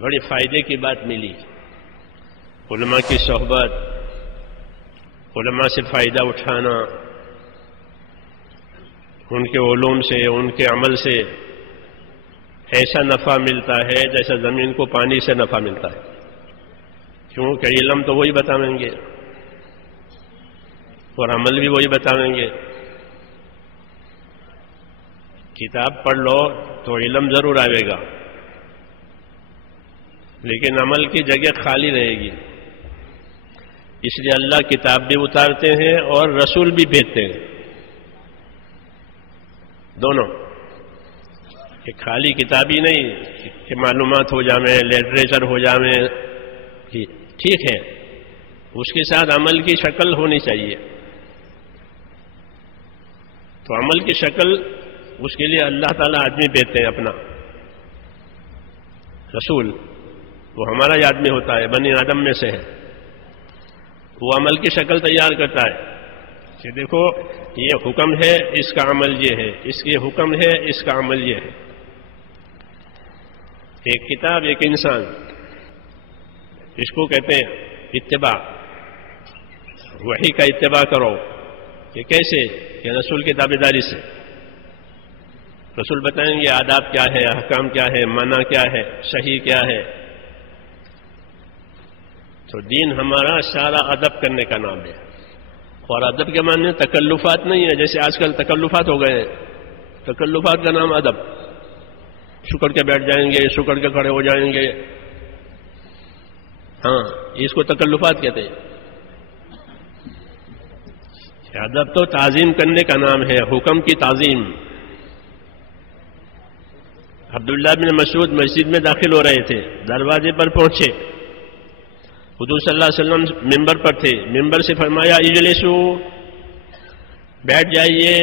بڑی فائدے کی بات ملی. علماء کی صحبت، علماء سے فائدہ اٹھانا، ان کے علوم سے، ان کے عمل سے ایسا نفع ملتا ہے جیسا زمین کو پانی سے نفع ملتا ہے. کیونکہ علم تو وہی بتائیں گے اور عمل بھی وہی بتائیں گے. کتاب پڑھ لو تو علم ضرور آئے گا، لیکن عمل کی جگہ خالی رہے گی. اس لیے اللہ کتاب بھی اتارتے ہیں اور رسول بھی بھیجتے ہیں، دونوں. کہ خالی کتاب ہی نہیں کہ معلومات ہو جائیں، لٹریچر ہو جائیں، ٹھیک ہے، اس کے ساتھ عمل کی شکل ہونی چاہیے. تو عمل کی شکل اس کے لیے اللہ تعالیٰ آدمی بھیجتے ہیں اپنا رسول. وہ ہمارا ہی آدمی ہوتا ہے، بنی آدم میں سے ہے. وہ عمل کی شکل تیار کرتا ہے کہ دیکھو یہ حکم ہے، اس کا عمل یہ ہے، اس کے حکم ہے، اس کا عمل یہ ہے. ایک کتاب، ایک انسان، اس کو کہتے ہیں اتباع. وحی کا اتباع کرو. کہ کیسے؟ کہ رسول کی تابعداری سے. رسول بتائیں گے آداب کیا ہے، احکام کیا ہے، منع کیا ہے، صحیح کیا ہے. تو دین ہمارا سارا ادب کرنے کا نام ہے. اور ادب کے معنی تکلفات نہیں ہے، جیسے آج کل تکلفات ہو گئے ہیں. تکلفات کا نام ادب. شکر کے بیٹھ جائیں گے، شکر کے کھڑے ہو جائیں گے. ہاں، اس کو تکلفات کہتے ہیں. ادب تو تعظیم کرنے کا نام ہے، حکم کی تعظیم. عبداللہ بن مسعود مسجد میں داخل ہو رہے تھے، دروازے پر پہنچے، حضور صلی اللہ علیہ وسلم ممبر پر تھے. ممبر سے فرمایا اجلسو، بیٹھ جائیے.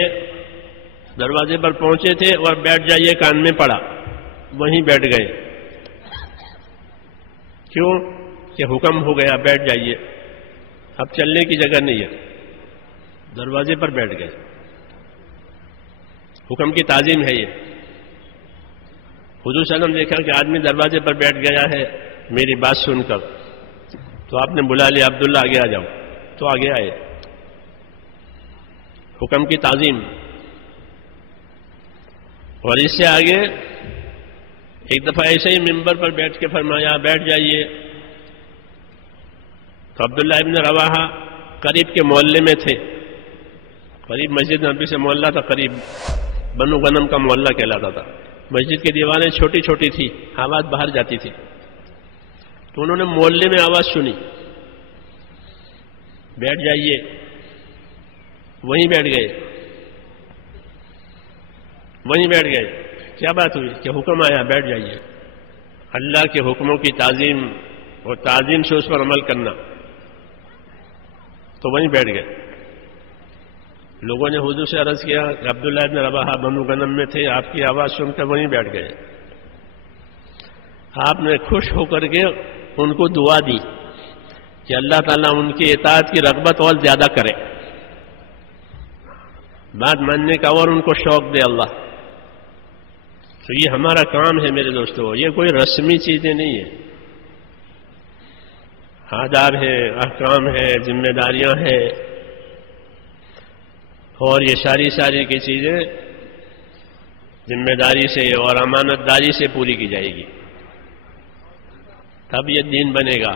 دروازے پر پہنچے تھے اور بیٹھ جائیے کان میں پڑا، وہیں بیٹھ گئے. کیوں؟ کہ حکم ہو گیا بیٹھ جائیے، اب چلنے کی جگہ نہیں ہے. دروازے پر بیٹھ گئے. حکم کی تعظیم ہے یہ. حضور صلی اللہ علیہ وسلم دیکھا کہ آدمی دروازے پر بیٹھ گیا ہے میری بات سن کر، تو آپ نے بلا لیا، عبداللہ آگے آ جاؤ. تو آگے آئے. حکم کی تعظیم. اور اس سے آگے ایک دفعہ ایسے ہی ممبر پر بیٹھ کے فرمایا بیٹھ جائیے. تو عبداللہ ابن رواحہ قریب کے محلے میں تھے. قریب مسجد نبی سے محلہ تھا، قریب بنو غنم کا محلہ کہلاتا تھا. مسجد کی دیواریں چھوٹی چھوٹی تھی، آواز باہر جاتی تھی. تو انہوں نے محلے میں آواز سنی بیٹھ جائیے، وہیں بیٹھ گئے. وہیں بیٹھ گئے. کیا بات ہوئی؟ کہ حکم آیا بیٹھ جائیے. اللہ کے حکموں کی تعظیم اور تعظیم سے اس پر عمل کرنا. تو وہیں بیٹھ گئے. لوگوں نے حضور سے عرض کیا کہ عبداللہ ابن رواحہ بنو غنم میں تھے، آپ کی آواز سن کر وہیں بیٹھ گئے. آپ نے خوش ہو کر کے ان کو دعا دی کہ اللہ تعالیٰ ان کی اطاعت کی رغبت اور زیادہ کرے، بات ماننے کا اور ان کو شوق دے اللہ. تو یہ ہمارا کام ہے میرے دوستو، یہ کوئی رسمی چیزیں نہیں ہیں. آداب ہے، احکام ہے، ذمہ داریاں ہیں، اور یہ ساری کی چیزیں ذمہ داری سے اور امانت داری سے پوری کی جائے گی، تب یہ دین بنے گا.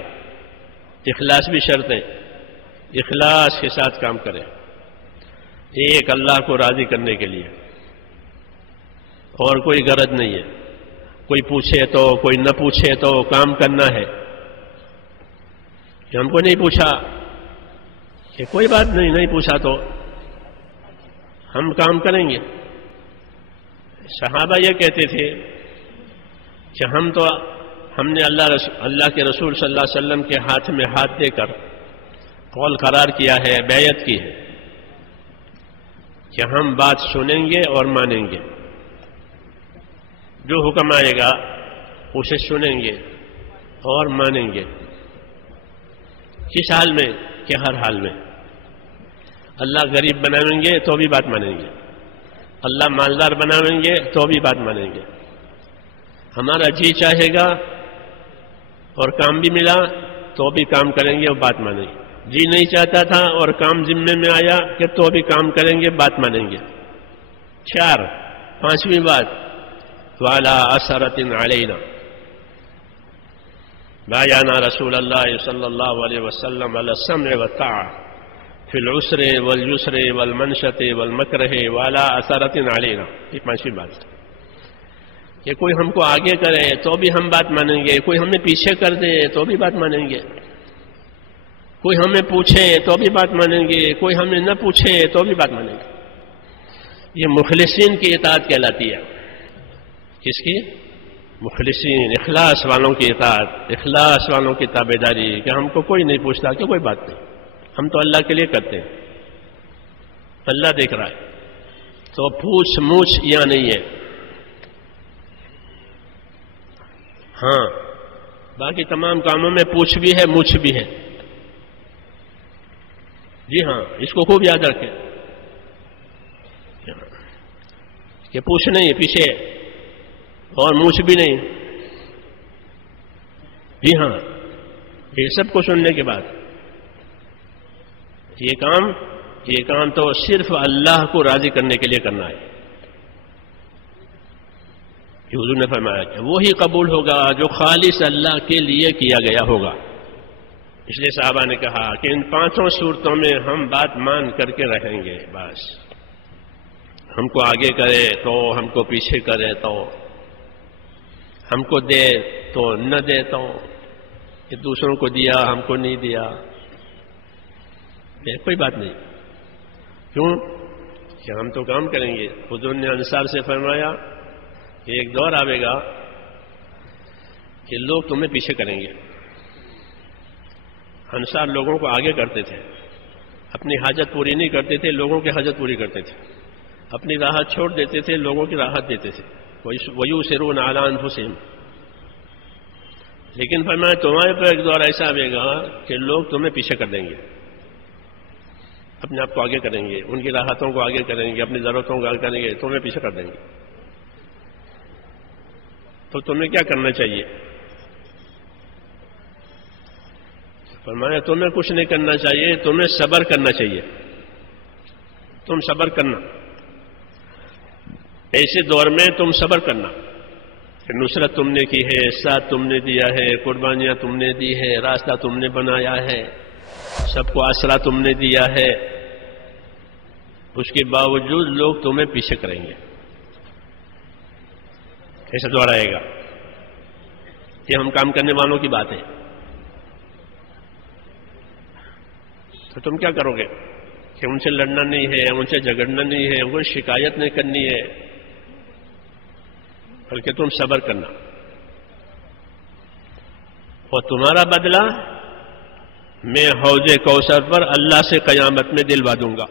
اخلاص بھی شرط ہے. اخلاص کے ساتھ کام کریں، ایک اللہ کو راضی کرنے کے لیے، اور کوئی غرض نہیں ہے. کوئی پوچھے تو کوئی نہ پوچھے تو کام کرنا ہے. کہ ہم کو نہیں پوچھا کہ کوئی بات نہیں پوچھا تو ہم کام کریں گے. صحابہ یہ کہتے تھے کہ ہم نے اللہ کے رسول صلی اللہ علیہ وسلم کے ہاتھ میں ہاتھ دے کر قول قرار کیا ہے، بیعت کی ہے کہ ہم بات سنیں گے اور مانیں گے. جو حکم آئے گا اسے سنیں گے اور مانیں گے. کس حال میں؟ کہ ہر حال میں. اللہ غریب بنائیں گے تو بھی بات مانیں گے، اللہ مالدار بنائیں گے تو بھی بات مانیں گے. ہمارا جی چاہے گا اور کام بھی ملا تو بھی کام کریں گے اور بات مانیں گے. جی نہیں چاہتا تھا اور کام ذمے میں آیا کہ تو بھی کام کریں گے، بات مانیں گے. 4. پانچویں بات وَعَلَىٰ أَثَرَةٍ عَلَيْنَا بَايَعْنَا رسول اللہ صلی اللہ علیہ وسلم علی السمع والطاعة فی العسر واليسر والمنشط والمکرہ وعلی اثرۃ علینا. یہ پانچویں بات کہ کوئی ہم کو آگے کرے تو بھی ہم بات مانیں گے، کوئی ہمیں پیچھے کر دے تو بھی بات مانیں گے، کوئی ہمیں پوچھے تو بھی بات مانیں گے، کوئی ہمیں نہ پوچھے تو بھی بات مانیں گے. یہ مخلصین کی اطاعت کہلاتی ہے. کس کی؟ مخلصین، اخلاص والوں کی اطاعت، اخلاص والوں کی تابعداری، کہ ہم کو کوئی نہیں پوچھتا کہ کوئی بات نہیں، ہم تو اللہ کے لیے کرتے ہیں، اللہ دیکھ رہا ہے. تو پوچھ موچھ یہاں نہیں ہے. ہاں باقی تمام کاموں میں پوچھ بھی ہے موچھ بھی ہے. جی ہاں، اس کو خوب یاد رکھیں کہ پوچھ نہیں پیچھے اور موچھ بھی نہیں. جی ہاں، یہ سب کو سننے کے بعد یہ کام تو صرف اللہ کو راضی کرنے کے لیے کرنا ہے. حضور نے فرمایا کہ وہی قبول ہوگا جو خالص اللہ کے لیے کیا گیا ہوگا. اس لیے صحابہ نے کہا کہ ان پانچوں صورتوں میں ہم بات مان کر کے رہیں گے. بس ہم کو آگے کرے تو، ہم کو پیچھے کرے تو، ہم کو دے تو نہ دے تو، کہ دوسروں کو دیا ہم کو نہیں دیا، کوئی بات نہیں. کیوں کہ ہم تو کام کریں گے. حضور نے انصار سے فرمایا کہ ایک دور آئے گا کہ لوگ تمہیں پیچھے کریں گے. انصار لوگوں کو آگے کرتے تھے، اپنی حاجت پوری نہیں کرتے تھے، لوگوں کی حاجت پوری کرتے تھے. اپنی راحت چھوڑ دیتے تھے، لوگوں کی راحت دیتے تھے. وَيُؤْثِرُونَ عَلَىٰ أَنفُسِهِمْ. لیکن فرمایا تمہارے پر ایک دور ایسا آئے گا کہ لوگ تمہیں پیچھے کر دیں گے، اپنے آپ کو آگے کریں گے، ان کی راحتوں کو آگے کریں گے، اپنی ضرورتوں کو آگے کریں گے، تمہیں پیچھے کر دیں گے. تو تمہیں کیا کرنا چاہیے؟ فرمایا تمہیں کچھ نہیں کرنا چاہیے، تمہیں صبر کرنا چاہیے. تم صبر کرنا، ایسے دور میں تم صبر کرنا کہ نصرت تم نے کی ہے، ساتھ تم نے دیا ہے، قربانیاں تم نے دی ہے، راستہ تم نے بنایا ہے، سب کو آسرا تم نے دیا ہے، اس کے باوجود لوگ تمہیں پیچھے کریں گے. ایسا دور آئے گا. یہ ہم کام کرنے والوں کی بات ہے. تو تم کیا کرو گے کہ ان سے لڑنا نہیں ہے، ان سے جھگڑنا نہیں ہے، ان کو شکایت نہیں کرنی ہے، بلکہ تم صبر کرنا. اور تمہارا بدلہ میں حوض کوثر پر اللہ سے قیامت میں دلوا دوں گا.